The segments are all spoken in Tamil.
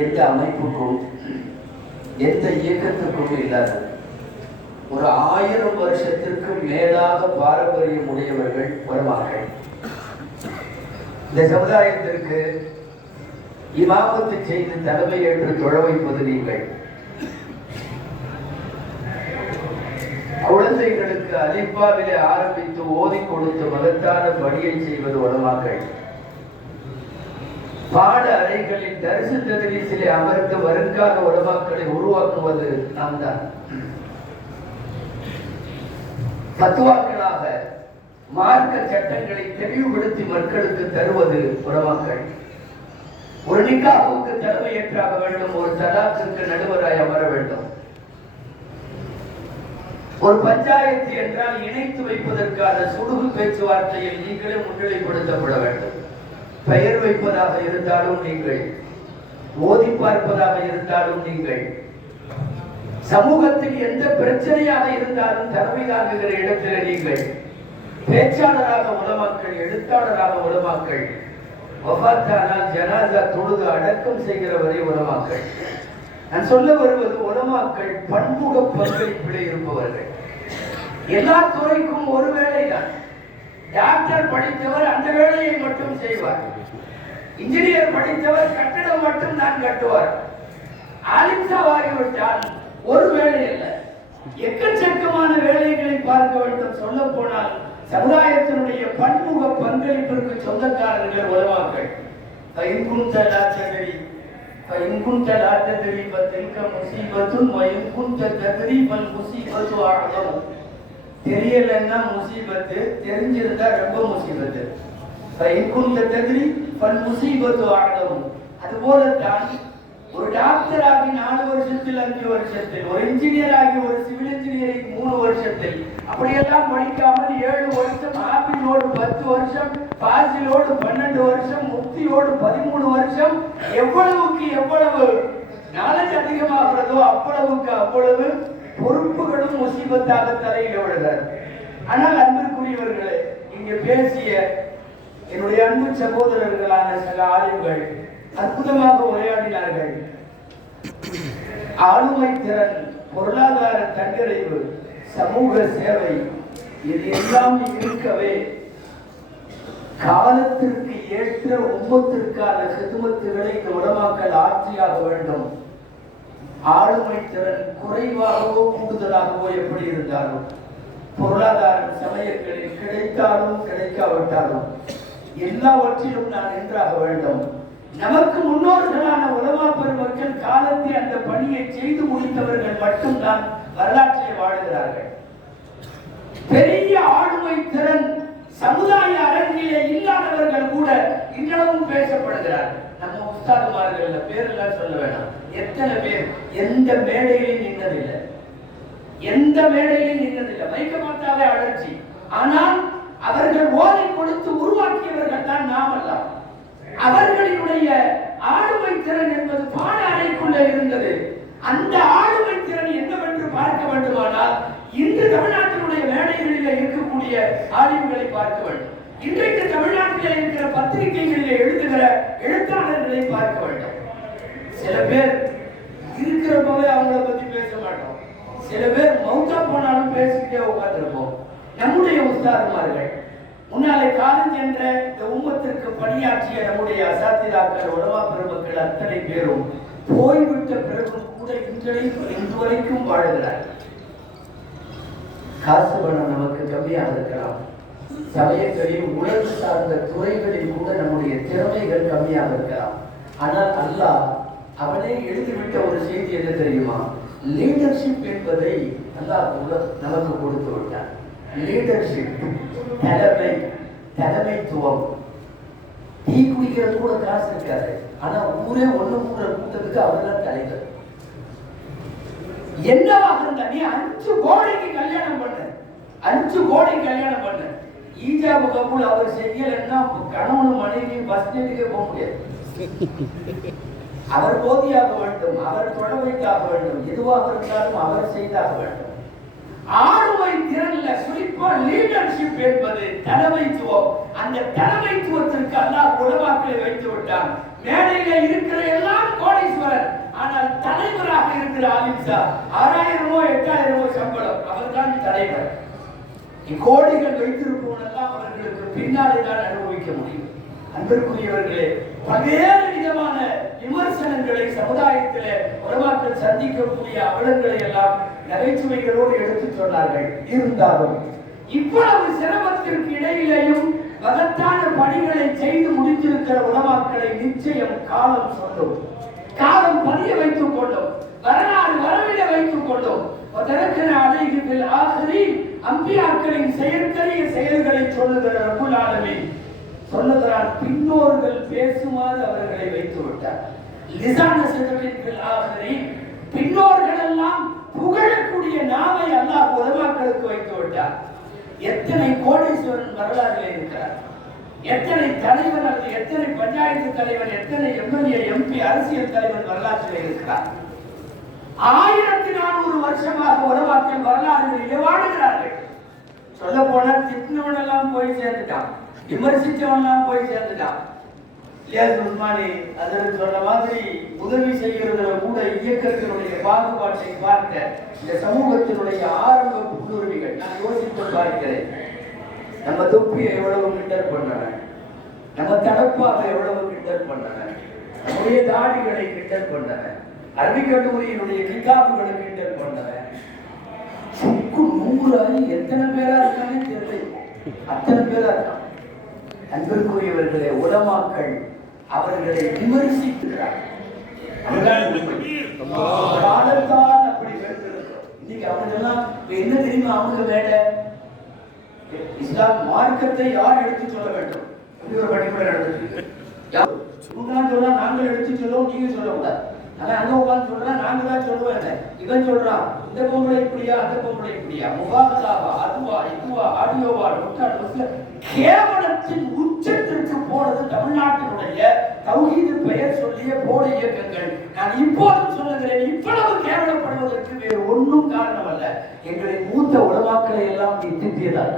எந்த அமைப்புக்கும் எந்த இயக்கத்துக்கும் இல்லாத ஒரு 1000 வருஷத்திற்கு மேலாக பாரம்பரியம் உடையவர்கள் உலமாக்கள். இந்த சமுதாயத்திற்கு இமாமத்து செய்து தலைமை ஏற்று தொழ வைப்பது நீங்கள். குழந்தைகளுக்கு அலிப்பாவிலே ஆரம்பித்து ஓதி கொடுத்து மகத்தான பணியை செய்வது உலமாக்கள். பாட அறைகளில் தரிசு ததரீசிலே அமர்ந்து வருங்கால உலமாக்களை உருவாக்குவது நாம் தான். பத்துவாக்களாக மார்க்க சட்டங்களை தெளிவுபடுத்தி மக்களுக்கு தருவது உலமாக்கள். ஒரு நிக்காவுக்கு தலைமையேற்றாக வேண்டும், ஒரு தலாக்கிற்கு நடுவராய் அமர வேண்டும். ஒரு பஞ்சாயத்து என்றால் இணைத்து வைப்பதற்கான சுடுகு பேச்சுவார்த்தையில் நீங்களே முன்னிலைப்படுத்தப்பட வேண்டும். பெயர் வைப்பதாக இருந்தாலும் நீங்கள், ஓதி பார்ப்பதாக இருந்தாலும் நீங்கள், சமூகத்தில் எந்த பிரச்சனையாக இருந்தாலும் தலைமை தாங்குகிற இடத்தில் நீங்கள், பேச்சாளராக உலமாக்கள், எழுத்தாளராக உலமாக்கள், வஃபாத்தானால் ஜனாஸா தொழுது அடக்கம் செய்கிற வரை உலமாக்கள். நான் சொல்ல வருவது உலமாக்கள் பன்முக பங்களிப்பிலே இருப்பவர்கள். எல்லா துறைக்கும் ஒரு வேலை தான். டாக்டர் படித்தவர் அந்த வேலையை மட்டும் செய்வார். இன்ஜினியர் படித்தவர் கட்டடம் மட்டும் தான் கட்டுவார். ஆலிம்சாவாகிவிட்டால் ஒரு வேலை அல்ல, எக்கச்சக்கமான வேலைகளை பார்க்க வேண்டும். சொல்ல போனால் சமுதாயத்தினுடைய பன்முக பங்களிப்பிற்கு சொந்தக்காரர்கள் உலமாக்கள். தெரியலன்னா முசீபத்து, தெரிஞ்சிருந்தா ரொம்ப முசீபத்து. அது போலத்தான் ஒரு டாக்டர் ஆகி 4 வருஷத்தில் 5 வருஷத்தில், ஒரு இன்ஜினியர் ஆகி ஒரு சிவில் இன்ஜினியரிங் 3 வருஷத்தில், அப்படியெல்லாம் படிக்காமல் 7 வருஷம், ஆப்பிளோடு 10 வருஷம், பாசிலோடு 12 வருஷம், முக்தியோடு 13 வருஷம், எவ்வளவுக்கு எவ்வளவு நாலேஜ் அதிகமாகிறதோ அவ்வளவுக்கு அவ்வளவு பொறுப்புகளும் முசீபத்தாக தலையில் விழுகிறார். ஆனால் அன்பிற்குரியவர்களே, இங்கு பேசிய என்னுடைய அன்பு சகோதரர்களான சில ஆளுங்கள் அற்புதமாக உரையாடினார்கள். ஆளுமை திறன், பொருளாதார தன்னிறைவு, சமூக சேவை, இது எல்லாம் இருக்கவே காலத்திற்கு ஏற்ற உம்மத்திற்கான ஹிதுமத்துகளை இந்த உலமாக்கள் ஆட்சியாக வேண்டும். ஆளுமை திறன் குறைவாகவோ கூடுதலாகவோ எப்படி இருந்தாலும், பொருளாதார சமயங்களில் கிடைத்தாலும் கிடைக்காவிட்டாலும் எல்லாவற்றிலும் நான் நின்றாக வேண்டும். நமக்கு முன்னோர்களான உலமா பெருமக்கள் காலத்தில் அந்த பணியை செய்து முடித்தவர்கள் மட்டும்தான் வரலாற்றில் வாழ்கிறார்கள். பெரிய ஆளுமை திறன் சமுதாய அரங்கிலே இல்லாதவர்கள் கூட இன்னமும் பேசப்படுகிறார்கள். நம்ம உஸ்தாதுமார்கள் பேரெல்லாம் சொல்ல வேண்டாம், எத்தனை பேர் எந்த மேடையிலும் நின்றதில்லை, எந்த மேடையிலும் நின்றதில்லை, வைக்க மாட்டாலே அழற்சி. ஆனால் அவர்கள் ஓதை கொடுத்து உருவாக்கியவர்கள் தான் நாம் எல்லாம். அவர்களினுடைய ஆளுமை திறன் என்பது பாட அறைக்குள்ளே இருந்தது. அந்த ஆளுமை திறன் என்னவென்று பார்க்க வேண்டுமானால் இன்று தமிழ்நாட்டினுடைய மேடைகளில் இருக்கக்கூடிய ஆளுமைகளை பார்க்க வேண்டும். இன்றைக்கு தமிழ்நாட்டில் இருக்கிற பத்திரிகைகளில் எழுதுகிற எழுத்தாளர்களை பார்க்க வேண்டும். சில பேர் இருக்கிறப்பவே அவங்கள பத்தி பேச மாட்டோம், சில பேர் மௌத்தா போனாலும் பேசிட்டே உட்கார்ந்திருப்போம். நம்முடைய உஸ்தாதுமார்கள், முன்னாலே காலம் என்ற இந்த உம்மத்திற்கு பணியாற்றிய நம்முடைய அசாத்திராக்கள், உலமா பெருமக்கள் அத்தனை பேரும் போய்விட்ட பிறகும் கூட இன்று வரைக்கும் வாழ்கிறார்கள். காசு பணம் நமக்கு கம்மியாக இருக்கலாம், சமயங்களில் உலக சார்ந்த துறைகளில் கூட நம்முடைய திறமைகள் கம்மியாக இருக்கலாம். ஆனால் அல்லாஹ் அவனே எழுதிவிட்ட ஒரு செய்தி என்ன தெரியுமா? லீடர்ஷிப் என்பதை அல்லாஹ் நமக்கு கொடுத்து விட்டார். லீடர்ஷிப், தலைமைத்துவம். டீ குடிக்கிறது கூட காசு இருக்காது, ஆனா ஊரே ஒண்ணு கூடுற கூட்டத்துக்கு அவர்தான் தலைவர். என்னவாக இருந்தா நீ 5 கோடிக்கு கல்யாணம் பண்ண, 5 கோடிக்கு கல்யாணம் பண்ண, ஈஜாபு கபூல் அவர் செய்யலன்னா கணவன் மனைவி பஸ் ஸ்டாண்டுக்கே போக முடியாது. அவர் போதியாக வேண்டும், அவர் தொட வைத்தாக வேண்டும், எதுவாக இருந்தாலும் அவர் செய்தாக வேண்டும். ஆளுமை திறன்ல குறிப்பா லீடர்ஷிப் என்பது தலைமைத்துவம். அந்த தலைமைத்துவத்திற்கு அல்லாஹ் உலமாக்களை வைத்து விட்டான். மேடையில இருக்கிற எல்லாம் கோடீஸ்வரர் இருக்கிற ஆலிம்சா 6000மோ 8000மோ சம்பளம், அவர்தான் தலைவர். கோடிகள் வைத்திருப்பவன் எல்லாம் அவர்களுக்கு பின்னாலே தான் அனுபவிக்க முடியும். அன்பிற்குரியவர்களே, பல்வேறு விதமான விமர்சனங்களை சமுதாயத்திலே உலமாக்கள் சந்திக்கக்கூடிய அவலங்களை எல்லாம் நகைச்சுவைகளோடு எடுத்து சொன்னார்கள். இருந்தாலும் இவ்வளவு சிரமத்திற்கு இடையிலேயும் மகத்தான பணிகளை செய்து முடித்திருக்கிற உலமாக்களை நிச்சயம் காலம் சொல்லும், காலம் பதிய வைத்துக் கொள்ளும், வரலாறு வரவிட வைத்துக் கொள்ளும். அம்பியாக்களின் செயற்கரிய செயல்களை சொல்லுகிற ரப்புல் ஆலமீன் சொல்லுகிறார், பின்னோர்கள் பேசுமாறு அவர்களை வைத்து விட்டார். பின்னோர்கள் எல்லாம் புகழக்கூடிய நாவை அல்லாஹ் உலமாக்களுக்கு வைத்து விட்டார். எத்தனை கோடீஸ்வரன் வரலாறு இருக்கிறார், எத்தனை தலைவர் அல்லது எத்தனை பஞ்சாயத்து தலைவர், எத்தனை எம்எல்ஏ எம்பி அரசியல் தலைவர் வரலாற்றில் இருக்கிறார். 1400 வருஷமாக உலமாக்கள் வரலாறுகளிலே வாழுகிறார்கள். சொல்ல போனா திட்டினவன் எல்லாம் போய் சேர்ந்துட்டான், விமர்சிச்சவன் போய் சேர்ந்துட்டான். உஸ்மானி அதற்கு சொன்ன மாதிரி உதவி செய்கிறதுல கூட இயக்கத்தினுடைய பாகுபாட்டை பார்க்க இந்த சமூகத்தினுடைய ஆரம்ப புல்லுரிமைகள் நான் யோசித்து பார்க்கிறேன். நம்ம தொப்பியை எவ்வளவு கிண்டல் பண்ணவன், நம்ம தடப்பாக எவ்வளவு கிண்டல் பண்ணவன், நம்முடைய தாடிகளை கிண்டல் பண்ணவன், அரபிக் கல்லூரியினுடைய கிதாபுகளை கிண்டல் பண்ணவன், சுக்கு 100 எத்தனை பேரா இருக்காங்க தெரியல, அத்தனை பேரா இருக்காங்க. அன்பிற்குரியவர்களே, உலமாக்கள் அவர்களை விமர்சிக்கிறார்கள். காலத்தால் அப்படி கேட்டிருக்கிறோம். இன்னைக்கு அவங்கெல்லாம் என்ன தெரியுமா, அவங்க வேலை இஸ்லாம் மார்க்கத்தை யார் எடுத்து சொல்ல வேண்டும் அப்படி ஒரு படிமுறை நடந்துருக்கு. சொன்னா நாங்கள் எடுத்து சொல்லுவோம், நீங்க சொல்ல கூடாது. ஆனா அங்க உட்கார்ந்து சொல்றா, நாங்க தான் சொல்லுவேன். இவன் சொல்றான் இந்த பொம்பளை இப்படியா, அந்த பொம்பளை இப்படியா, முகாதாவா, அதுவா, இதுவா, ஆடியோவா, கேவலத்தின் உச்சத்திற்கு போனது தமிழ்நாட்டினுடைய தௌஹீது பெயர் சொல்லிய போல இயக்கங்கள். நான் இப்போதும் சொல்லுகிறேன், இவ்வளவு கேவலப்படுவதற்கு வேறு ஒன்றும் காரணம் அல்ல. எங்களின் மூத்த உலமாக்களை எல்லாம் நீ திட்டியதாக,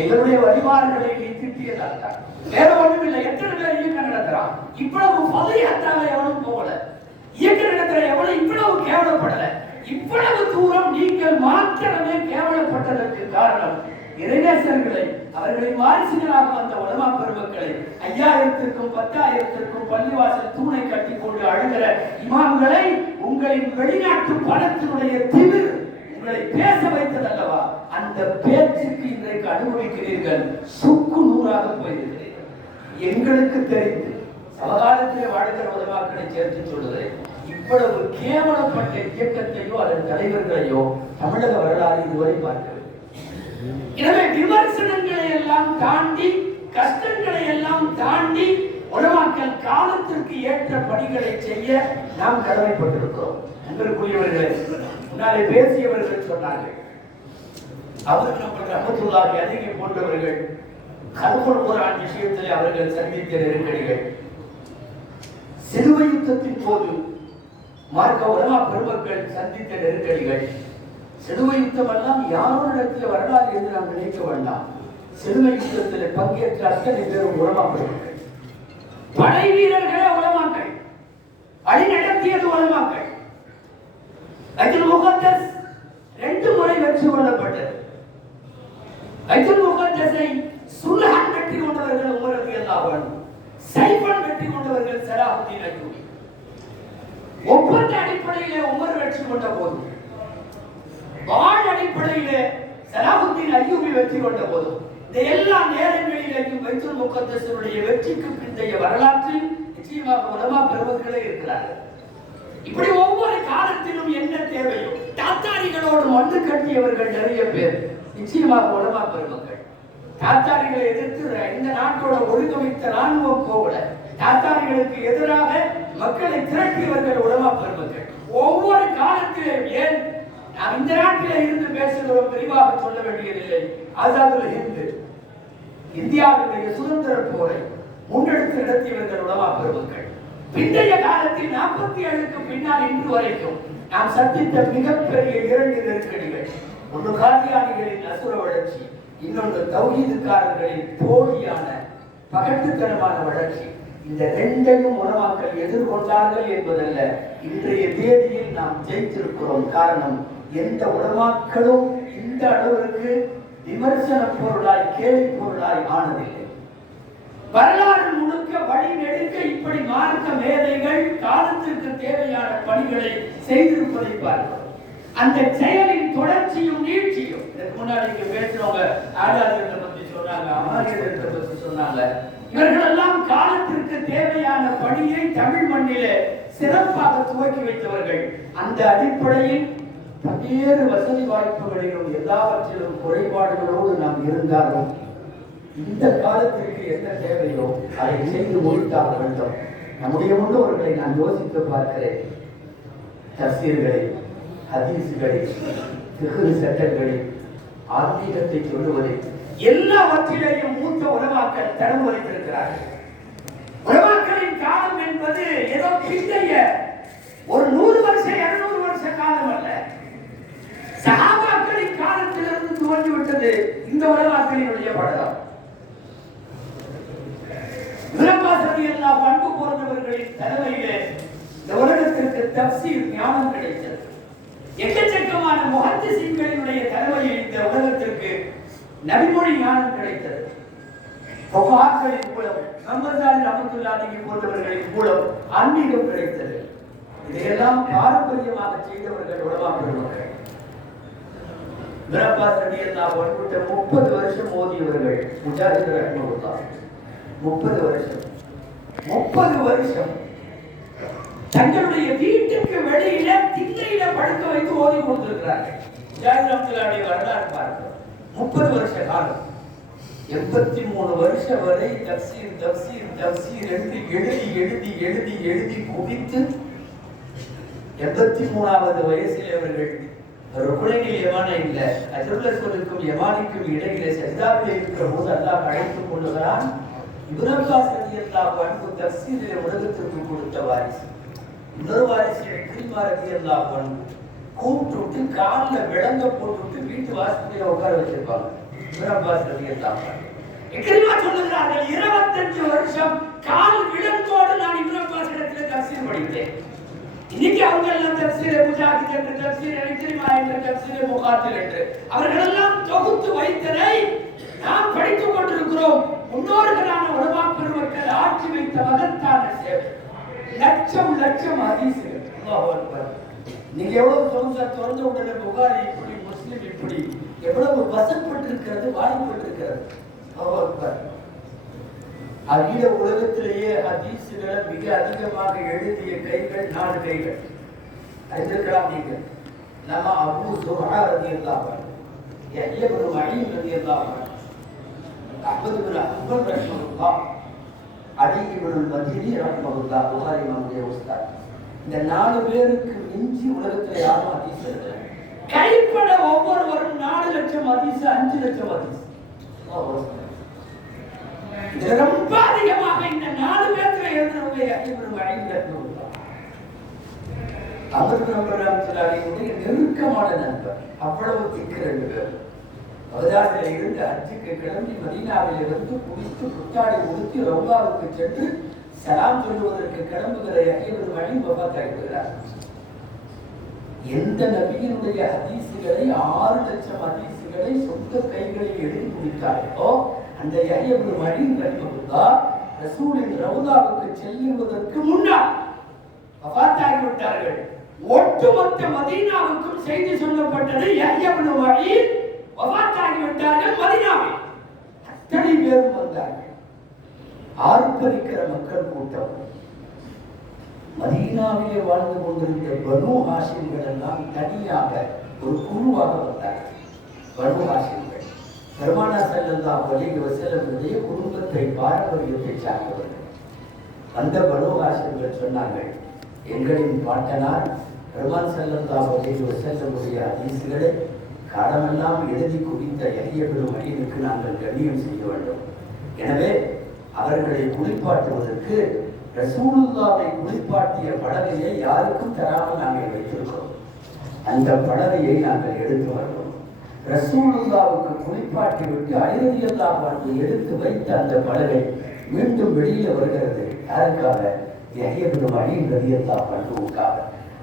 எங்களுடைய வழிபாடுகளை நீ திட்டியதாக, வேற ஒன்றும் இல்லை. எத்தனை பேர் இயக்கம் நடத்துறான், இவ்வளவு பதவியாற்றாக எவனும் போகல. இயக்கம் நடத்துற எவனும் இவ்வளவு கேவலப்படல. இவ்வளவு தூரம் நீங்கள் மாத்திரமே கேவலப்பட்டதற்கு காரணம் இறைநேசர்களை, அவர்களை வாரிசுகளாக வந்த உலமா பெருமக்களை, 5000க்கும் 10,000க்கும் பள்ளிவாசல் தூணை கட்டி கொண்டு அழுகிற இமாம்களை உங்களின் வெளிநாட்டு பணத்தினுடைய திமிர் உங்களை பேச வைத்தது அல்லவா? அந்த பேச்சுக்கு இன்றைக்கு அனுபவிக்கிறீர்கள், சுக்கு நூறாக போயிருக்கிறீர்கள். எங்களுக்கு தெரிந்து சமகாலத்திலே வாழ்கிற உலமாக்களை சேர்த்து சொல்லுகிறேன், இவ்வளவு கேவலப்பட்ட இயக்கத்தையோ அதன் தலைவர்களையோ தமிழக வரலாறு இதுவரை பார்க்கவில்லை. எனவே விமர்சனங்களை எல்லாம் தாண்டி, கஷ்டங்களை எல்லாம் தாண்டி உலமாக்கள் காலத்திற்கு ஏற்ற பணிகளை செய்ய நாம் கடமைப்பட்டிருக்கிறோம். அன்பிற்குரியவர்களே, முன்னாலே பேசியவர்கள் சொன்னார்கள், அவர்கள் ரஹ்மத்துல்லாஹி அலைஹி போன்றவர்கள் கல்குல் குர்ஆன் விஷயத்தில் அவர்கள் சந்தித்த நெருக்கடிகள், சிலுவை யுத்தத்தின் போது மார்க்க உலமா பெருமக்கள் சந்தித்த நெருக்கடிகள். சிலுவை யுத்தம் எல்லாம் யாரோரிடத்தில் வரலாறு என்று நாம் நினைக்க வேண்டாம். சிலுவை யுத்தத்தில் பங்கேற்ற அத்தனை பேரும் உலமா பெருமக்கள், படை வீரர்களே உலமாக்கள், வழி நடத்தியது உலமாக்கள். பைத்துல் முகத்தஸ் 2 முறை வெற்றி கொள்ளப்பட்டது. பைத்துல் முகத்தஸை சுல்ஹான் வெற்றி கொண்டவர்கள் உமர் ரலியல்லாஹு அன்ஹு, சைஃபன் வெற்றி கொண்டவர்கள் ஸலாஹுத்தீன் அய்யூபி. ஒப்பந்த அடிப்படையிலே உமர் வெற்றி கொண்ட போது, வாள் அடிப்படையிலே ஸலாஹுத்தீன் அய்யூபி வெற்றி கொண்ட போது, இந்த எல்லா நேரங்களிலேயும் பைத்துல் முகத்தஸினுடைய வெற்றிக்கு பிந்தைய வரலாற்றில் நிச்சயமாக உலமா பெருமக்களே இருக்கிறார்கள். இப்படி ஒவ்வொரு காலத்திலும் என்ன தேவையோ தாத்தாரிகளோடு மண்ணு கட்டியவர்கள் நிறைய பேர் நிச்சயமாக உலமா பெருமக்கள். தாத்தாரிகளை எதிர்த்து இந்த நாட்டோட ஒழுங்கமைத்த ராணுவம் போகல, தாத்தாரிகளுக்கு எதிராக மக்களை திரட்டியவர்கள் உலமா பெருமக்கள். ஒவ்வொரு காலத்திலும், ஏன் நாம் இந்த நாட்டிலே இருந்து பேசுகிறோம், விரிவாக சொல்ல வேண்டியதில்லை. ஆசாதுல் ஹிந்த், இந்தியாவுடைய சுதந்திர போரை முன்னெடுத்து நடத்தியவர்கள் உலமா பெருமக்கள். பிந்தைய காலத்தில் 47க்கு பின்னால் இன்று வரைக்கும் நாம் சந்தித்த மிகப்பெரிய 2 நெருக்கடிகள், ஒன்று காதியானிகளின் அசுர வளர்ச்சி, இன்னொன்று தௌஹீதுக்காரர்களின் போலியான பகட்டுத்தனமான வளர்ச்சி. இந்த ரெண்டையும் உலமாக்கள் எதிர்கொண்டார்கள் என்பதல்ல, இன்றைய தேதியில் நாம் ஜெயித்திருக்கிறோம். காரணம், எந்த உலமாக்களும் இந்த அளவிற்கு விமர்சன பொருளாய் கேள்வி பொருளாய் ஆனதில்லை. வரலாறு முழுக்க வழி நெடுக்க இப்படி மார்க்க மேதைகள் காலத்திற்கு தேவையான பணிகளை செய்திருப்பதை பார்க்கிறோம். அந்த செயலின் தொடர்ச்சியும் நீட்சியும், இதற்கு முன்னாடி பேசுறவங்க ஆடாளர்களை பற்றி சொன்னாங்க, அமாரியர்களை பற்றி சொன்னாங்க. இவர்களெல்லாம் காலத்திற்கு தேவையான பணியை தமிழ் மண்ணிலே சிறப்பாக துவக்கி வைத்தவர்கள். அந்த அடிப்படையில் பல்வேறு வசதி வாய்ப்புகளிலும் எல்லாவற்றிலும் குறைபாடுகளோடு நாம் இருந்தாலும் இந்த காலத்திற்கு என்ன தேவையோ அதை செய்து முடித்தாக வேண்டும். நம்முடைய முன்னோர்களை நான் யோசித்து பார்க்கிறேன். தஃசீர்களை, ஹதீஸ்களை, ஃபிக்ஹ் சட்டங்களை, ஆன்மீகத்தை சொல்லுவதை எல்லாவற்றிலேயும் மூத்த உலமாக்கள் தரம் வைத்திருக்கிறார்கள். உலமாக்களின் காலம் என்பது ஏதோ பிந்தைய ஒரு 100 வருஷம் 200 வருஷ காலம் அல்ல. சஹாபாக்களின் காலத்திலிருந்து துவங்கிவிட்டது இந்த உலமாக்களினுடைய படலம். எல்லாம் பண்பு போன்றவர்களின் தலைமையிலே இந்த உலகத்திற்கு தஃசீர் ஞானம் கிடைத்தது. எக்கச்சக்கமான முஹத்திஸீன்களினுடைய தலைமையில் இந்த உலகத்திற்கு நபிமொழி ஞானம் கிடைத்தது. ஃபுகாஹாக்களின் மூலம், முஹம்மது ரஹ்மத்துல்லாஹி போன்றவர்களின் மூலம் ஆன்மீகம் கிடைத்தது. இதையெல்லாம் பாரம்பரியமாக செய்தவர்கள் உலமாக்கள். மிரபாஸ் ரலியல்லாஹு அன்ஹு 30 வருஷம் ஓதியவர்கள் முஜாஹித் ரஹ்மத்துல்லாஹ். 30 வருஷம் தங்களுடைய வீட்டுக்கு வெளியில திண்ணையில படுக்க வைத்து ஓதி கொடுத்திருக்கிறார்கள். முஜாஹித் ரஹ்மத்துல்லாஹி வரலாறு பார்க்கிறோம். 30 வருஷ காலம், 83 வருஷம் வரை தஃசீர் தஃசீர் தஃசீர் என்று எழுதி குவித்து 83வது வயசில் அவர்கள் ருக்னைல் யமானில் அஜருல் அஸ்வதுக்கும் யமானிக்கும் இடையிலே சஜ்தாவில் இருக்கிற போது அல்லாஹ் அழைத்துக் கொள்ளுகிறான். இப்னு அப்பாஸ் ரலியல்லாஹு அன்ஹு தஃசீரிலே உலகத்திற்கு கொடுத்த வாரிசு. இன்னொரு வாரிசு இக்ரிமா ரலியல்லாஹு அன்ஹு கூப்பிட்டு காலில் விளங்க போட்டு வீட்டு வாசலில் உட்கார வச்சிருப்பாங்க. இப்னு அப்பாஸ் ரலியல்லாஹு அன்ஹு இக்ரிமா சொல்லுகிறார்கள், 25 வருஷம் கால் விளங்கோடு நான் இப்னு அப்பாஸ் இடத்திலே தஃசீர் படித்தேன். இன்னைக்கு அவங்க எல்லாம் தஃசீர் முஜாஹித் என்று, தஃசீர் இக்ரிமா என்று, தஃசீர் முகாத்தில் என்று அவர்கள் எல்லாம் தொகுத்து வைத்ததை நாம் படித்துக் கொண்டிருக்கிறோம். முன்னோர்களான உலமா பெருமக்கள் ஆட்சி வைத்த மகத்தான சேவை. லட்சம் லட்சம் ஹதீஸ்கள். அல்லாஹ் அக்பர். நீங்க எவ்வளவு சொந்த திறந்த உடனே புகாரி இப்படி, முஸ்லிம் இப்படி, எவ்வளவு வசப்பட்டிருக்கிறது, வாய்ப்பட்டிருக்கிறது. அல்லாஹ் அக்பர். அகில உலகத்திலேயே ஹதீஸ்களை மிக அதிகமாக எழுதிய கைகள் 4 கைகள். அறிந்திருக்கலாம் நீங்கள். நம்ம அபூ ஸுர்ஆ ரலியல்லாஹு அன்ஹு, யஹ்யா இப்னு மஈன் ரலியல்லாஹு அன்ஹு, அஹ்மத் இப்னு ஹம்பல் ரஹ்மத்துல்லாஹ், அலி இப்னு மதீனி ரஹ்மத்துல்லாஹ், புகாரி இமாமுடைய உஸ்தாத். இந்த 4 பேருக்கு மிஞ்சி உலகத்தில் யாரும் ஹதீஸ் எழுதல. கைப்பட ஒவ்வொருவரும் 4 லட்சம் ஹதீஸ், 5 லட்சம் ஹதீஸ். ரொம்ப அதிகமாக இந்த 4 பேர்ல எழுதுறவங்க இப்னு மஈன் ரஹ்மத்துல்லாஹ். அமர் ரஹ்மத்துல்லாஹினுடைய நெருக்கமான நண்பர். அவ்வளவு திக்கு 2 பேர். பகதாதில் இருந்து ஹஜ்ஜுக்கு கிளம்பி மதீனாவில் இருந்து குடித்து புத்தாடை உடுத்தி ரவுலாவுக்கு சென்று சலாம் சொல்லுவதற்கு கிளம்புகிற இப்னு மஈன் வஃபாத்தாகிறார். எந்த நபியினுடைய ஹதீஸ்களை 6 லட்சம் ஹதீஸ்களை சொந்த கைகளில் எழுதி முடித்தார்களோ அந்த யஹ்யா இப்னு மஈன் ரஹ்மத்துல்லாஹ் ரசூலின் ரவுலாவுக்கு செல்லுவதற்கு முன்னால் வஃபாத்தாகிவிட்டார்கள். ஒட்டுமொத்த மதீனாவுக்கும் செய்தி சொல்லப்பட்டது, யஹ்யா இப்னு மஈன் வஃபாத்தாகிவிட்டார்கள் மதீனாவில். அத்தனை பேரும் வந்தார்கள். ஆர்ப்பரிக்கிற மக்கள் கூட்டம். மதீனாவிலே வாழ்ந்து கொண்டிருந்த பனு ஹாஷிம்கள் எல்லாம் தனியாக ஒரு குழுவாக வந்தார்கள். பனு ஹாஷிம்கள் பெருமானார் ஸல்லல்லாஹு அலைஹி வஸல்லம் குடும்பத்தை, பாரம்பரியத்தை சார்ந்தவர்கள். அந்த பனு ஹாஷிம்கள் சொன்னார்கள், எங்களின் பாட்டனார் பெருமானார் ஸல்லல்லாஹு அலைஹி வஸல்லம் ஹதீஸ்களை காலமெல்லாம் எழுதி குவித்த யஹ்யா இப்னு மஈனுக்கு நாங்கள் கண்ணியம் செய்ய வேண்டும். எனவே அவர்களை குளிப்பாட்டுவதற்கு ரசூலுல்லாஹை குளிப்பாட்டிய படகையை யாருக்கும் தராமல் நாங்கள் வைத்திருக்கிறோம். அந்த படகையை நாங்கள் எடுத்து வருவோம். ரசூலுல்லாஹ்வுக்கு குளிப்பாட்டி விட்டு அலி ரலியல்லாஹு அன்ஹு எடுத்து வைத்த அந்த படகை மீண்டும் வெளியில வருகிறது. யாருக்காக? யஹ்யா இப்னு மஈன் ரலியல்லாஹு அன்ஹுவுக்காக.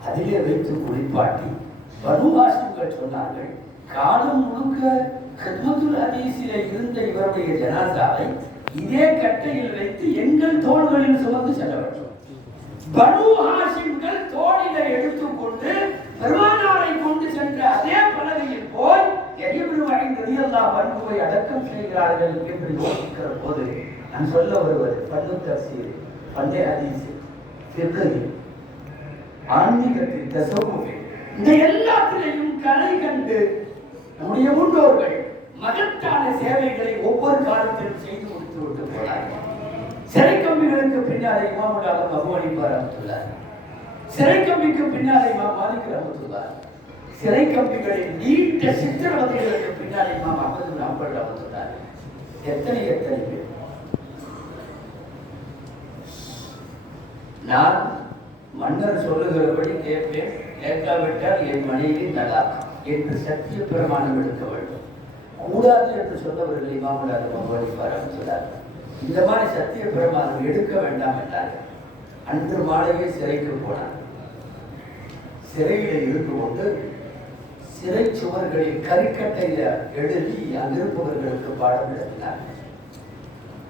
அதிலே வைத்து குளிப்பாட்டி பனு ஹாஷிம்கள் சொன்னார்கள், காலம் முழுக்க ஹித்மத்துல் ஹதீஸிலே இருந்த இவருடைய ஜனாசாவை இதே கட்டையில் வைத்து எங்கள் தோள்களில் சுமந்து செல்ல வேண்டும். பனு ஹாஷிம்கள் தோளில எடுத்துக்கொண்டு பெருமானாரை கொண்டு சென்ற அதே பலகையில் போய் யஹ்யா இப்னு மஈன் ரலியல்லாஹு அன்ஹுவை அடக்கம் செய்கிறார்கள் என்று யோசிக்கிற போது நான் சொல்ல வருவது பன்னு தஃசீர், பன்னே ஹதீஸ், ஃபிக்ஹ், ஆன்மீகத்தில், தஸவ்வுஃப், இந்த எல்லாத்திலையும் கலை கண்டு நம்முடைய முன்னோர்கள் மகத்தான சேவைகளை ஒவ்வொரு காலத்திலும் செய்து முடித்து விட்டு போனார்கள். சிறை கம்பிகளுக்கு பின்னாலே இமாமுல் ஆலம் அபூ ஹனீஃபா ரஹ்மத்துல்லாஹ், சிறை கம்பிக்கு பின்னாலே இமாம் மாலிக் ரஹ்மத்துல்லாஹ், சிறை கம்பிகளின் நீண்ட சித்திரவதைகளுக்கு பின்னாலே இமாம் அஹ்மத் பின் ஹம்பல் ரஹ்மத்துல்லாஹ். எத்தனை எத்தனை பேர்! நான் மன்னர் சொல்லுகிறபடி கேட்பேன், கேட்காவிட்டால் என் மனைவி தலாக் என்று சத்திய பிரமாணம் எடுக்க வேண்டும். கூடாது என்று சொன்னவர்கள் இமாமுல் ஆலம் அபூ ஹனீஃபா ரஹ்மத்துல்லாஹ் இந்த மாதிரி சத்திய பிரமாணம் எடுக்க வேண்டாம் என்றார்கள். அன்று மாலையே சிறைக்கு போனார். சிறையில் இருந்து கொண்டு சிறை சுவர்களில் கரிக்கட்டையில எழுதி அங்கிருப்பவர்களுக்கு பாடம் நடத்தினார்.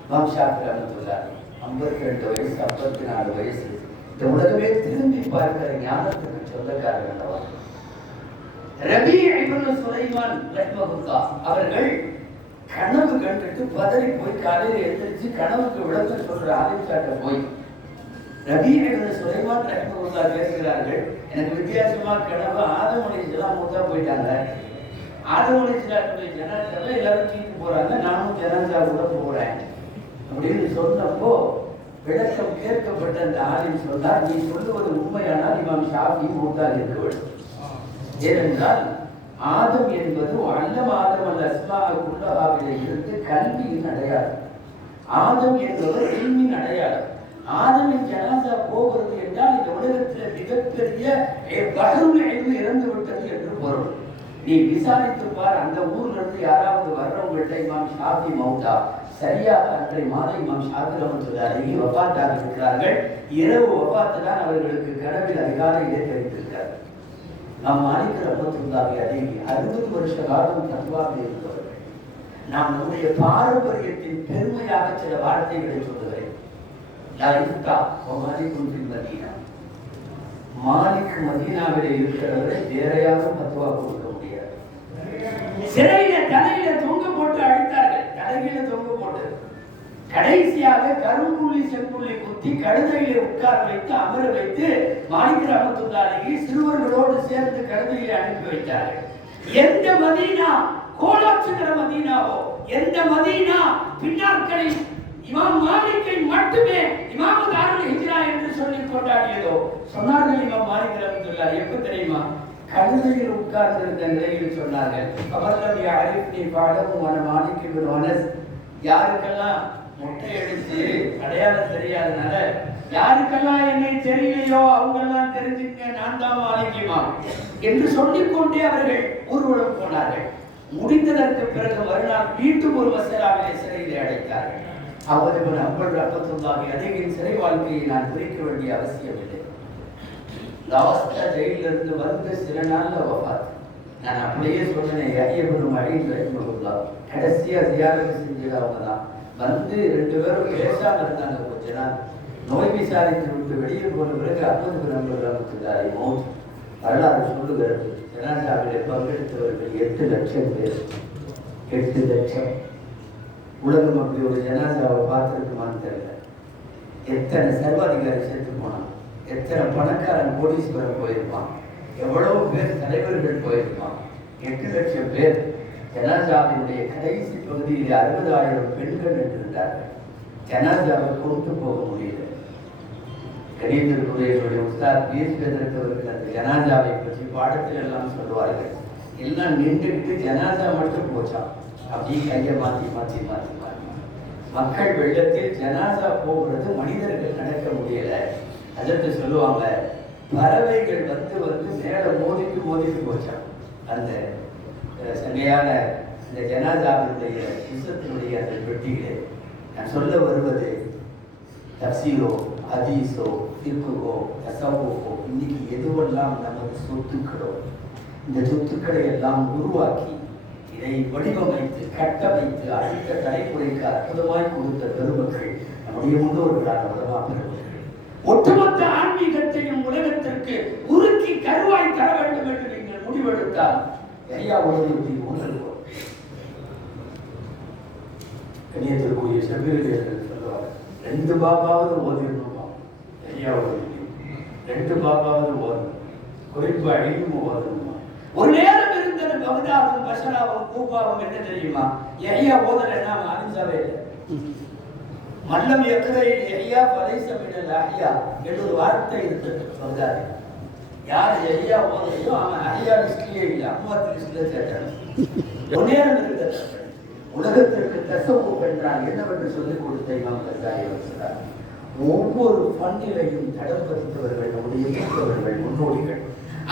இமாம் ஷாஃபி ரஹ்மத்துல்லாஹ் 52 வயசு, 54 வயசு, இந்த உலகமே திரும்பி பார்க்கிற ஞானத்துக்கு சொந்தக்காரர்கள் அல்லவா. ரபீ இப்னு சுலைமான் ரஹ்மத்துல்லாஹ் அவர்கள் கனவு கண்டுட்டு பதறி போய் காலையில் எழுந்திரிச்சு கனவுக்கு விளக்கம் சொல்ற ஆலிம்சாட்ட போய் ரபீ இப்னு சுலைமான் ரஹ்மத்துல்லாஹ் கேட்கிறார்கள், எனக்கு வித்தியாசமா கனவு, ஆதம் அலைஹிஸ்ஸலாம் மூத்தா போயிட்டாங்க, ஆதம் அலைஹிஸ்ஸலாத்துடைய ஜனாசாவை எல்லாரும் தூக்கி போறாங்க, நானும் ஜனாசா கூட போறேன் அப்படின்னு சொன்னப்போ விளக்கம் கேட்கப்பட்ட அந்த ஆலிம் சொன்னார், நீ சொல்லுவது உண்மையானால் இமாம் ஷாஃபி மூத்தாக இருக்க வேண்டும். ஏனென்றால் ஆதம் என்பது அல்லம் ஆதம் அல்ல அஸ்மாஅ குல்லஹாவிலே இருந்து கல்வியின் அடையாளம். ஆதம் என்பவர் இல்மின் அடையாளம். ஆதமின் ஜனாசா போகிறது என்றால் இந்த உலகத்தில் மிகப்பெரிய பஹருல் இல்மு இறந்து விட்டது என்று பொருள். நீ விசாரித்து பார், அந்த ஊர்ல இருந்து யாராவது வர்றவங்கள்ட்ட இமாம் ஷாஃபி மௌத்தா, சரியாக அன்றைய மாதம் இமாம் ஷாஃபி ரஹ்மத்துல்லாஹி வஃபாத்தாக இருக்கிறார்கள். இரவு வஃபாத்து தான் அவர்களுக்கு கனவில் அதிகாலையிலே தெரிவித்திருக்கிறார்கள். நாம் மாலிக் ரஹ்மத்துல்லாஹி அலைஹி 60 வருஷ காலம் தக்வாக இருந்தவர்கள். நாம் நம்முடைய பாரம்பரியத்தின் பெருமையாக சில வார்த்தைகளை சொல்லுகிறேன். மாலிக் மதீனாவிலே இருக்கிறவரை வேற யாரும் பத்துவா கொடுக்க முடியாது. சிறையில தலையில தொங்க போட்டு அடித்தார்கள், தலையில தொங்க போட்டு கடைசியாக கரும்புள்ளி செம்புள்ளி குத்தி கழுதையிலே உட்கார வைத்து அமர வைத்து மாலிக் ரஹ்மத்துல்லாஹி சிறுவர்களோடு சேர்ந்து கழுதையிலே அனுப்பி வைத்தார்கள். எந்த மதீனா கோலாச்சுகிற மதீனாவோ, எந்த மதீனா பின்னாட்களில் இமாம் மாலிக்கை மட்டுமே இமாம் தாருல் ஹிஜ்ரா என்று சொல்லி கொண்டாடியதோ, சொன்னார்கள் இமாம் மாலிக் ரஹ்மத்துல்லாஹி எப்ப தெரியுமா? கழுதையில் உட்கார்ந்து இருந்த நிலையில் சொன்னார்கள், அவர்கள் யாரிஃப்னி பாடமும் மன மாலிக் இப்னு அனஸ், யாருக்கெல்லாம் முட்டை அடிச்சு அடையாளம் தெரியாதனால யாருக்கெல்லாம் என்னை தெரியலையோ அவங்கெல்லாம் தெரிஞ்சுக்க, நான் தான் மாலிக் இமாம் என்று சொல்லிக்கொண்டே அவர்கள் ஊர்வலம் போனார்கள். முடிந்ததற்கு பிறகு மறுநாள் மீண்டும் ஒரு மசலாவிலே சிறையிலே அடைத்தார்கள். அவது அம்பல் ரஹ்மத்துல்லாஹி அலைஹி சிறை வாழ்க்கையை நான் குறிக்க வேண்டிய அவசியம் இல்லை. லாஸ்டா ஜெயிலிருந்து வந்து சில நாள்ல வஃபாத். நான் அப்படியே சொன்னேன், யஹ்யா இப்னு மஈன் ரஹ்மத்துல்லாஹ் கடைசியா ஜியாரத் செஞ்சது அவங்க தான். வந்து 2 பேரும் பேசாம இருந்தாங்க. கொஞ்ச நாள் நோய் விசாரித்து விட்டு வெளியே போன பிறகு அஹ்மத் பின் ஹம்பல் ரஹ்மத்துல்லாஹி மௌத். வரலாறு சொல்லுகிறது, ஜனாசாவிலே பங்கெடுத்தவர்கள் 8 லட்சம் பேர். 8 லட்சம். உலகம் அப்படி ஒரு ஜனாசாவை பார்த்துருக்குமான்னு தெரியல. எத்தனை சர்வாதிகாரி சேர்த்து போனான், எத்தனை பணக்காரன் கோடீஸ்வரன் போயிருப்பான், எவ்வளவு பேர் தலைவர்கள் போயிருப்பான். 8 லட்சம் பேர். ஜனாசாவினுடைய கடைசி பகுதியில் 60,000 பெண்கள் என்றிருந்தார்கள். ஜனாசாவை கொண்டு போக முடியல. கணிதத்துறையுடைய உஸ்தாத் பேசுவதற்கு அந்த ஜனாசாவை பற்றி பாடத்தில் எல்லாம் சொல்லுவார்கள். எல்லாம் நின்றுட்டு ஜனாசா மட்டும் போச்சான். அப்படியே கையை மாற்றி மாற்றி மாற்றி மாற்றி மக்கள் வெள்ளத்தில் ஜனாசா போகிறது, மனிதர்கள் நடக்க முடியல. அதற்கு சொல்லுவாங்க, பறவைகள் வந்து வந்து மேலே மோதிட்டு மோதிட்டு போச்சான். அந்த சங்கையான இந்த ஜனாசாவினுடைய விஷத்தினுடைய அந்த பெட்டியிலே நான் சொல்ல வருவது, தப்சீரோ, ஹதீஸோ, ஃபிக்ஹோ, தஸவ்வூஃபோ, இன்னைக்கு எதுவெல்லாம் நமது சொத்துக்களோ இந்த சொத்துக்களை எல்லாம் உருவாக்கி இதை வடிவமைத்து கட்டமைத்து அடுத்த தலைமுறைக்கு அற்புதமாய் கொடுத்த பெருமக்கள் நம்முடைய முன்னோர்களான உலகா பெருமக்கள். ஒட்டுமொத்த ஆன்மீகத்தையும் உலகத்திற்கு உருக்கி கருவாய் தர வேண்டும் என்று நீங்கள் முடிவெடுத்தால் ஐயா உலகத்தை உணர்வோம். கண்ணியத்திற்குரிய செவிலியர்கள் சொல்லுவார், 2 பாபாவது ஓதிடணுமா ஐயா உலகத்தை, 2 பாபாவது ஓதணும், குறிப்பு அழியும் ஓதணுமா. ஒரு நேரம் இருந்தது பகதாதும் பஷராவும் கூப்பாவும் என்ன தெரியுமா? ஐயா ஓதலைன்னா அணிஞ்சாவே இல்லை. மல்லம் எக்கரையில் ஐயா பலைசமிடல் ஐயா என்று ஒரு வார்த்தை இருந்தது பகதாது. யார் ஐயா ஓதலையோ அவன் ஐயா லிஸ்ட்லயே இல்லை, அம்மாத்து லிஸ்ட்ல சேர்த்தாங்க. ஒரு நேரம் இருந்தது. உலகத்திற்கு தஸவ்வூஃப் என்றால் என்னவென்று சொல்லிக் கொடுத்த இமாம் கஸாலி அவர்கள் ஒவ்வொரு ஃபன்னிலையும் தடம் பதித்தவர்கள் நம்முடைய மூத்தவர்கள், முன்னோடிகள்.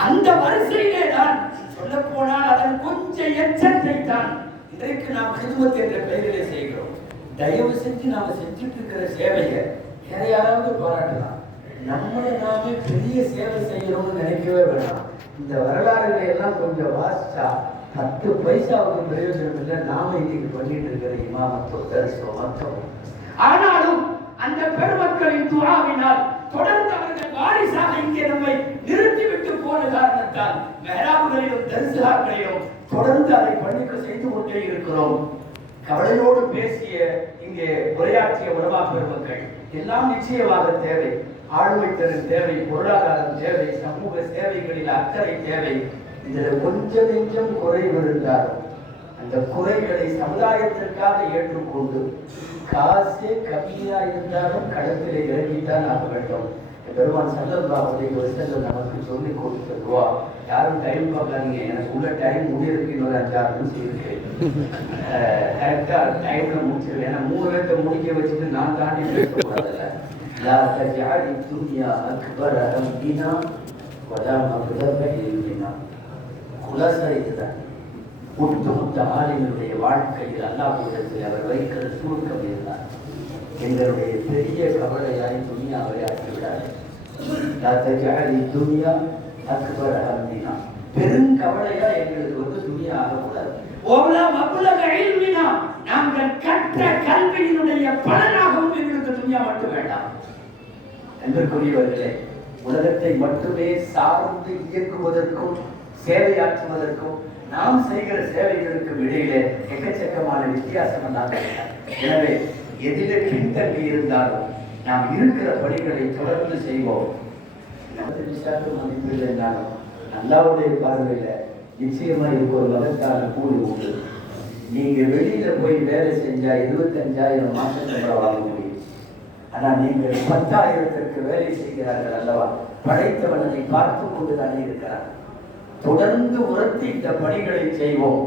அந்த வரிசையிலே தான் சொல்ல போனால் அதன் கொஞ்சம் எச்சத்தை தான் இன்றைக்கு நாம் ஹிதுமத் என்ற பெயரிலே செய்கிறோம். தயவு செஞ்சு நாம செஞ்சுட்டு இருக்கிற சேவையை வேற யாராவது பாராட்டலாம், நம்மளை நாமே பெரிய சேவை செய்யணும்னு நினைக்கவே வேணாம். இந்த வரலாறுகளை எல்லாம் கொஞ்சம் வாசிச்சா 10 பைசாவுக்கு பிரயோஜனம் இல்லை. நாம இன்னைக்கு பண்ணிட்டு இருக்கிற இமாமத்தோ தரிசோ மத்தம். ஆனாலும் அந்த பெருமக்களின் துஆவினால் தொடர்ந்து அவர்கள் வாரிசாக இங்கே நம்மை நிறுத்திவிட்டு போன காரணத்தால் மெஹராபுகளிலும் தரிசுகளிலும் தொடர்ந்து அதை பணிக்க செய்து கொண்டே இருக்கிறோம். கவலையோடு பேசிய இங்கே உரையாற்றிய உலமா பெருமக்கள் எல்லாம் நிச்சயமாக தேவை. ஆளுமை திறன் தேவை, பொருளாதாரம் தேவை, சமூக சேவைகளில் அக்கறை தேவை. இதில் கொஞ்சம் நெஞ்சம் குறைவு இருந்தாலும் அந்த குறைகளை சமுதாயத்திற்காக ஏற்றுக்கொண்டு காசே கம்மியா இருந்தாலும் களத்திலே இறங்கித்தான் ஆக வேண்டும். பெருமான் ஸல்லல்லாஹு அலைஹி வஸல்லம் நமக்கு சொல்லிக் கொடுத்த துஆ. யாரும் டைம் பார்க்காதீங்க, எனக்கு உள்ள டைம் முடியறதுக்கு இன்னொரு 5-6 நிமிஷம் இருக்கு. கரெக்டா டைம்ல முடிச்சிருவேன். ஏன்னா 3 பேர்த்த முடிக்க வச்சுட்டு நான் தாண்டி பேசக்கூடாதுல்ல. லா தஜஅலி துன்யா அக்பர ஹம்மினா வலா மப்லக இல்மினா. குலசா இதுதான். ஒட்டுமொத்த ஆலிமுடைய வாழ்க்கையில் அல்லாஹ்விடத்தில் அவர் வைக்கிற சுருக்கம் இருந்தார். எங்களுடைய பெரிய கவலையாய் துனியாவை ஆக்கிவிடாது. துனியா அக்பர ஹம்மினா, பெருங்கவலையா எங்களுக்கு துனியா ஆகக்கூடாது. நாங்கள் கற்ற கல்வியினுடைய பலனாகவும் எங்களுக்கு துனியா மட்டும் வேண்டாம். என்பதற்குரியவர்களே, உலகத்தை மட்டுமே சார்ந்து இயக்குவதற்கும் சேவையாற்றுவதற்கும் நாம் செய்கிற சேவைகளுக்கும் இடையிலே எக்கச்சக்கமான வித்தியாசம் எல்லாம். எனவே எதிலே பின்தங்கி இருந்தாலும் நாம் இருக்கிற பணிகளை தொடர்ந்து செய்வோம். மதிப்பு இருந்தாலும் அல்லாஹ்வுடைய பார்வையில நிச்சயமா இதுக்கு ஒரு மகத்தான கூலி உண்டு. நீங்க வெளியில போய் வேலை செஞ்சா 25,000 மாசம் சம்பளம் வாங்க முடியும். ஆனா நீங்கள் 10,000க்கு வேலை செய்கிறார்கள் அல்லவா? படைத்தவனை பார்த்து கொண்டுதானே இருக்கிறார். தொடர்ந்து உரத்தி இந்த பணிகளை செய்வோம்.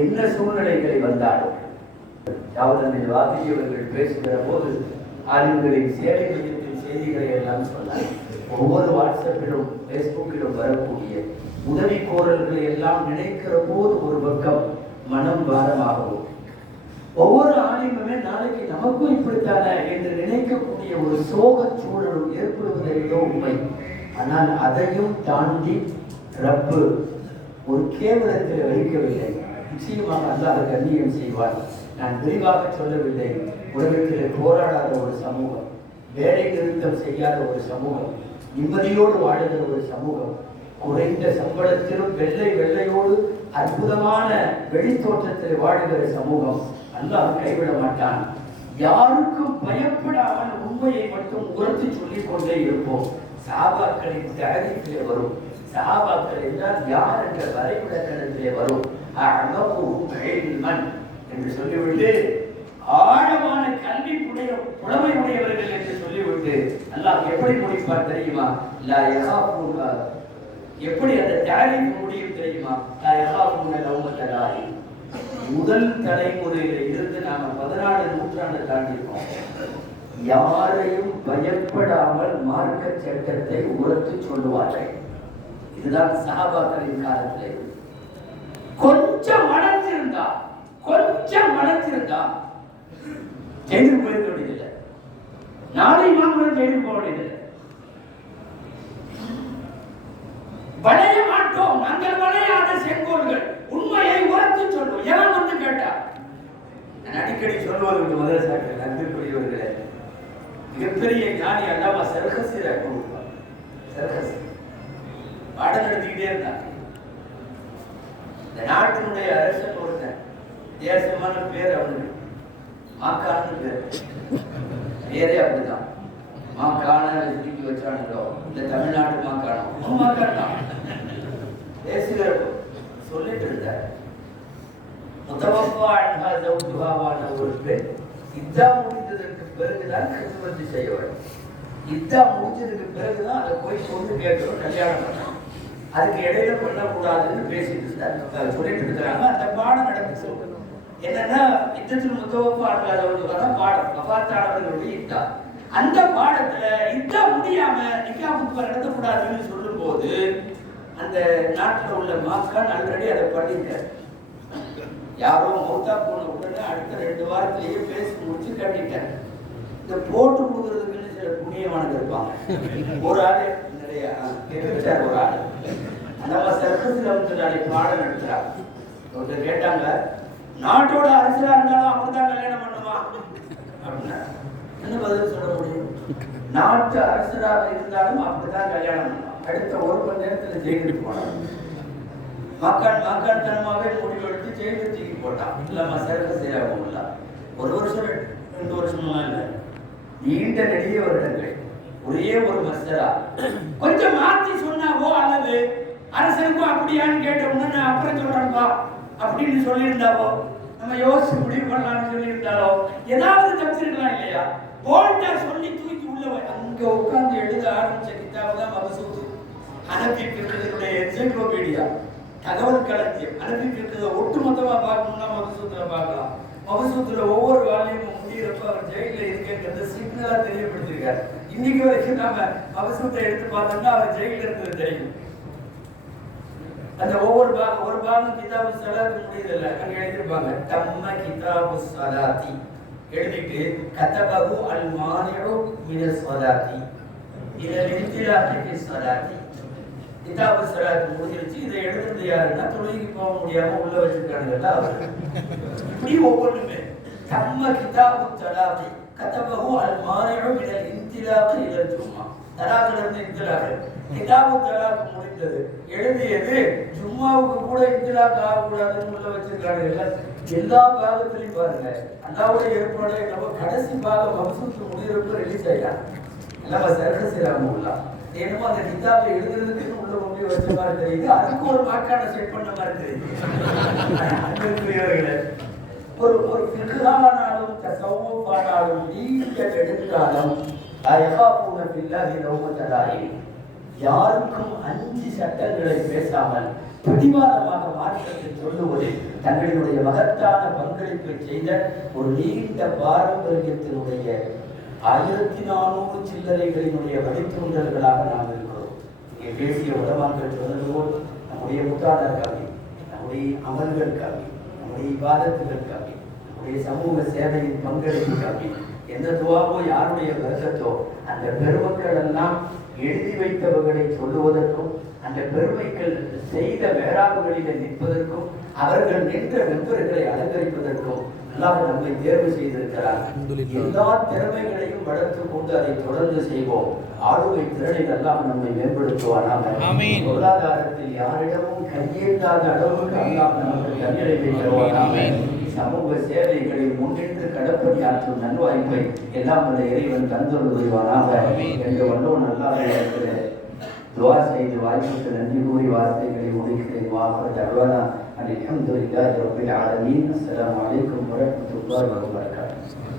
என்ன சூழ்நிலைகளை வந்தாலும் வாதியவர்கள் பேசுகிற போது ஆளுங்களின் சேவை மையத்தின் செய்திகளை எல்லாம் சொன்னார். ஒவ்வொரு வாட்ஸ்அப்பிலும் பேஸ்புக்கிலும் வரக்கூடிய உதவி கோரல்களை எல்லாம் நினைக்கிற போது ஒரு பக்கம் மனம் பாரமாகவும், ஒவ்வொரு ஆலயமுமே நாளைக்கு நமக்கும் இப்படித்தான என்று நினைக்கக்கூடிய ஒரு சோக சூழலும் ஏற்படுவதோ உண்மை. ஆனால் அதையும் தாண்டி ரப்பு ஒரு கேவலத்தில் வைக்கவில்லை. நிச்சயமாக அல்லாஹ் கண்ணியம் செய்வார். நான் விரிவாக சொல்லவில்லை. உலகத்திலே போராடாத ஒரு சமூகம், வேலை நிறுத்தம் செய்யாத ஒரு சமூகம், நிம்மதியோடு வாழுகிற ஒரு சமூகம், குறைந்த சம்பளத்திலும் வெள்ளையோடு அற்புதமான வெளித்தோற்றத்தில் வாழுகிற சமூகம் அல்லாஹ் கைவிட மாட்டான். யாருக்கும் பயப்படாமல் உண்மையை மட்டும் உரத்து சொல்லிக் கொண்டே இருப்போம். சஹாபாக்களின் தஅரீஃபிலே வரும். சஹாபாக்கள் என்றால் யார் என்ற வரைவிலக்கணத்திலே வரும். என்று சொல்லிவிட்டு ஆழமான கல்வி புலமை உடையவர்கள் என்று சொல்லிவிட்டு அல்லாஹ் எப்படி முடிப்பார் தெரியுமா? எப்படி அந்த தஅரீஃப் முடியும் தெரியுமா? முதல் தலைமுறையில இருந்து நாம 14 நூற்றாண்டு தாண்டி இருக்கோம். யாரையும் பயப்படாமல் மார்க்க சட்டத்தை உரத்து சொல்லுவார்கள். இதுதான் சஹாபாக்களின் காலத்திலே. கொஞ்சம் மனத்திருந்தா ஜெயிலுக்கு போயிருக்க வேண்டியதில்லை. நாளை மாமரம் ஜெயிலுக்கு போக வேண்டியது வளைய மாட்டோம். நாங்கள் வளையாத செங்கோல்கள். உண்மையை உரத்து சொல்வோம். எவன் வந்து கேட்டா நான் அடிக்கடி சொல்லுவது மதரசாக்கள் நன்றிக்குரியவர்களே, மிகப்பெரிய ஞானி அல்லாமா சர்க்கசிர கொடுப்பார். சர்க்கஸ் பாடம் நடத்திக்கிட்டே இருந்தாங்க. இந்த நாட்டினுடைய அரசன் ஒருத்தன், தேசமான பேர் அவனுக்கு மாக்கான்னு பேர். பேரே அப்படிதான். மாக்கான தூக்கி வச்சானுங்களோ இந்த தமிழ்நாட்டு மாக்கானம் மாக்கான் பேசுகிற சொல்லிட்டு இருந்தார். முதவப்பான ஒரு பெண் இத்தா முடிந்ததற்கு பிறகுதான் கிறிஸ்துவத்தை செய்ய வேண்டும். இத்தா முடிஞ்சதுக்கு பிறகுதான் அதை போய் சொல்லி கேட்கணும், கல்யாணம் பண்ணணும். அதுக்கு இடையில பண்ணக்கூடாதுன்னு பேசிட்டு இருந்தார், சொல்லிட்டு இருக்கிறாங்க. அந்த பாடம் நடந்து சொல்லணும் என்னன்னா, யுத்தத்தில் முதவப்பான பாடம் மகாத்தானவர்களுடைய இத்தா. அந்த பாடத்துல இத்தா முடியாம நிக்காபுக்கு நடத்தக்கூடாதுன்னு சொல்லும் போது அந்த நாட்டில் உள்ள மாக்கான் ஆல்ரெடி அதை பண்ணிட்டார். யாரோ மௌத்தா போன உடனே அடுத்த 2 வாரத்திலேயே பேசி முடிச்சு கட்டிட்டார். இந்த போட்டு கொடுக்கறதுக்குன்னு சில புண்ணியமானது இருப்பாங்க. ஒரு ஆளு நிறைய ஒரு ஆளு அந்த சர்க்கஸ்ல வந்து நாளைக்கு பாடம் நடத்துறாங்க. ஒருத்தர் கேட்டாங்க, நாட்டோட அரசரா இருந்தாலும் அப்படிதான் கல்யாணம் பண்ணுமா அப்படின்னா என்ன பதில் சொல்ல முடியும்? நாட்டு அரசராக இருந்தாலும் அப்படிதான் கல்யாணம் பண்ணுவான். அடுத்த 1 மணி நேரத்தில் ஜெயிலுக்கு போனான். மாக்கான் தனமாவே முடிவெடுத்து ஜெயிலுக்கு தூக்கி போட்டான். இல்லாம சர்க்கஸ் செய்யல. 1 வருஷம் 2 வருஷம்லாம் இல்லை, நீண்ட நெடிய வருடங்கள். ஒரே ஒரு மஸ்தரா கொஞ்சம் மாத்தி சொன்னாவோ அல்லது அரசனுக்கும் அப்படியான்னு கேட்ட உடனே அப்புறம் சொல்றப்பா அப்படின்னு சொல்லியிருந்தாவோ, நம்ம யோசிச்சு முடிவு பண்ணலாம்னு சொல்லியிருந்தாலோ ஏதாவது தப்பிச்சிருக்கலாம் இல்லையா? போல்டா சொல்லி தூக்கி உள்ள அங்க உட்கார்ந்து எழுத ஆரம்பிச்ச கிதாபு தான் மபசூத். ஹனஃபி ஃபிக்ஹுடைய என்சைக்ளோபீடியா, தகவல் களஞ்சியம். ஹனஃபி ஃபிக்ஹை ஒட்டுமொத்தமா பார்க்கணும்னா மபசூத்ல பார்க்கலாம். மபசூத்ல ஒவ்வொரு வால்யூமும் முடிகிறப்ப அவர் ஜெயில இருக்கிறத சிக்னலா தெரியப்படுத்திருக்காரு. இன்னைக்கு வரைக்கும் நாம மபசூத்தை எடுத்து பார்த்தோம்னா அவர் ஜெயில இருக்கிறது தெரியும். அந்த ஒவ்வொரு பாகம் கிதாபு சலாத் முடியதில்லை, அங்க எழுதியிருப்பாங்க தம்ம கிதாபு சலாத்தி எழுதிட்டு கதபகு அல் மானிஉ மினஸ் ஸலாத்தி இல இன்திலாகி ஃபி ஸலாத்தி. கிதாபு சலாத் முடிஞ்சிருச்சு. இதை எழுதுறது யாருன்னா தொழுகைக்கு போக முடியாம உள்ள வச்சிருக்கானுங்கல்ல அவர். இப்படி ஒவ்வொன்றுமே தம்ம கிதாபு சலாத்தி கதபகு அல் மானிஉ மினல் இன்திலாகி இல ஜும்மா. தலாக்ல இருந்து இன்திலாக். கிதாபு தலாக் முடிந்தது, எழுதியது ஜும்மாவுக்கு கூட இன்திலாக் ஆகக்கூடாதுன்னு உள்ள வச்சிருக்கானுங்கல்ல. எல்லா பாகத்திலையும் பாருங்க அல்லாவுடைய ஏற்பாடு. நம்ம கடைசி பாகம் மபசூத் முடிகிறப்ப ரிலீஸ் ஆயிட்டான். நம்ம சர்க்கஸ் செய்யலாம என்னமோ அந்த கிதாபை எழுதுறதுக்கு உள்ள கொண்டு வச்ச மாதிரி தெரியுது. அதுக்கு ஒரு மாக்கான செட் பண்ண மாதிரி தெரியுது. ஒரு ஃபிக்ஹானாலும் தஸவ்வுஃபானாலும் நீண்ட நெடுங்காலம் அயகாபூன பில்லாஹி லௌமத லாயிம், யாருக்கும் அஞ்சு சட்டங்களை பேசாமல் பிடிவாதமாக மாற்றத்தை சொல்லுவதில் தங்களினுடைய மகத்தான பங்களிப்பை செய்த ஒரு நீண்ட பாரம்பரியத்தினுடைய 1400 சில்லறைகளினுடைய வழித்தோன்றல்களாக நாம் இருக்கிறோம். இங்கே பேசிய உலமாக்கள் சொன்னது போல் நம்முடைய முத்தாளருக்காக, நம்முடைய அமல்களுக்காக, நம்முடைய இபாதத்துகளுக்காக, நம்முடைய சமூக சேவையின் பங்களிப்புக்காக எந்த துவாவோ யாருடைய வருத்தத்தோ அந்த பெருமக்கள் எல்லாம் எழுதி வைத்தவர்களை சொல்லுவதற்கும் அந்த பெருமைகள் செய்த வேளாண்களிலே நிற்பதற்கும் அவர்கள் நின்ற வெப்பர்களை அலங்கரிப்பதற்கும் அல்லாஹ் நம்மை தேர்வு செய்திருக்கிறார். எல்லா திறமைகளையும் வளர்த்து கொண்டு அதை தொடர்ந்து செய்வோம். ஆளுமை திறனில் எல்லாம் நம்மை மேம்படுத்துவானாக. பொருளாதாரத்தில் யாரிடமும் கையேந்தாத அளவுக்கு அல்லாஹ் நமக்கு தன்னிறைவை தருவானாக. சமூக சேவைகளில் முன்னின்று கடப்பணியாற்றும் நல்வாய்ப்பை எல்லாம் அந்த இறைவன் தந்தொரு புரிவானாக என்று வல்லோன் அல்லாஹ் இருக்கிற துவா செய்து வாய்ப்புக்கு நன்றி கூறி வார்த்தைகளை முடிக்கிறேன். வாஹர் தஅவானா அல்ஹம்துலில்லாஹி ரப்பில் ஆலமீன். அஸ்ஸலாமு அலைக்கும் வரஹ்மத்துல்லாஹி வபரகாத்துஹு.